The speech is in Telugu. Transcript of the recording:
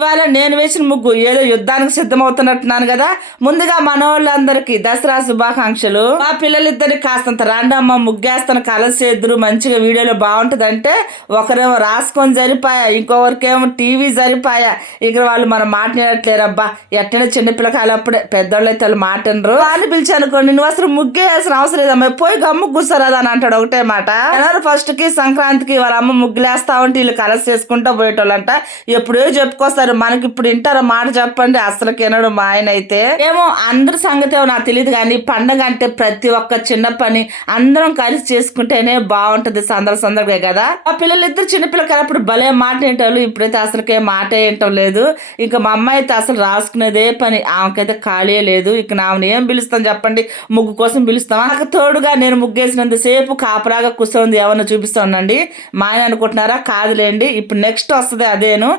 ఇవాళ నేను వేసిన ముగ్గు ఏదో యుద్ధానికి సిద్ధమవుతున్నట్టున్నాను కదా. ముందుగా మన వాళ్ళందరికీ దసరా శుభాకాంక్షలు. మా పిల్లలిద్దరికి కాస్తంత రాండమ్మ ముగ్గేస్తాను. కలర్స్ మంచిగా వీడియోలో బాగుంటుందంటే ఒకరేమో రాసుకొని జరిపాయా ఇంకొకరికేమో టీవీ జరిపాయా. ఇక్కడ వాళ్ళు మనం మాట్లాడట్లేరబ్బా ఎట్టనే చిన్న పిల్లకాయలు అప్పుడే పెద్దోళ్ళు అయితే వాళ్ళు మాట్లాడరు వాళ్ళు పిలిచానుకోండి నువ్వు అసలు ముగ్గే వేసిన అవసరం లేదమ్మా. పోయి గమ్ము కూర్చోరాదా అని అంటాడు ఒకటే మాట. జనవరి ఫస్ట్కి సంక్రాంతికి వాళ్ళ అమ్మ ముగ్గులేస్తా ఉంటే వీళ్ళు కలర్స్ చేసుకుంటూ పోయేటోళ్ళంట. ఎప్పుడో చెప్పుకొస్తారు మనకి ఇప్పుడు వింటారా మాట చెప్పండి. అసలు కినడు మా ఆయన అయితే. ఏమో అందరి సంగతి నాకు తెలియదు కానీ పండగ అంటే ప్రతి ఒక్క చిన్న పని అందరం కలిసి చేసుకుంటేనే బాగుంటది సందర సందర్గా కదా. ఆ పిల్లలు ఇద్దరు చిన్నపిల్లలు కదా అప్పుడు భలే మాట ఏంటోళ్ళు ఇప్పుడైతే అసలుకే మాట ఏంటో లేదు. ఇంకా మా అమ్మాయి అయితే అసలు రాసుకునేదే పని. ఆమెకైతే ఖాళీ లేదు. ఇక నామని ఏం పిలుస్తాం చెప్పండి. ముగ్గు కోసం పిలుస్తాం. నాకు తోడుగా నేను ముగ్గేసినంతసేపు కాపరాగా కూర్చోంది ఏమన్నా చూపిస్తానండి. మా ఆయన అనుకుంటున్నారా? కాదులేండి. ఇప్పుడు నెక్స్ట్ వస్తుంది అదేను.